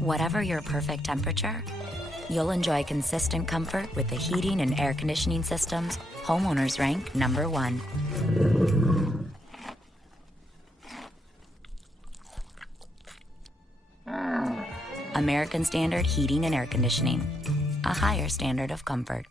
Whatever your perfect temperature, you'll enjoy consistent comfort with the heating and air conditioning systems homeowners rank #1. American Standard Heating and Air Conditioning, a higher standard of comfort.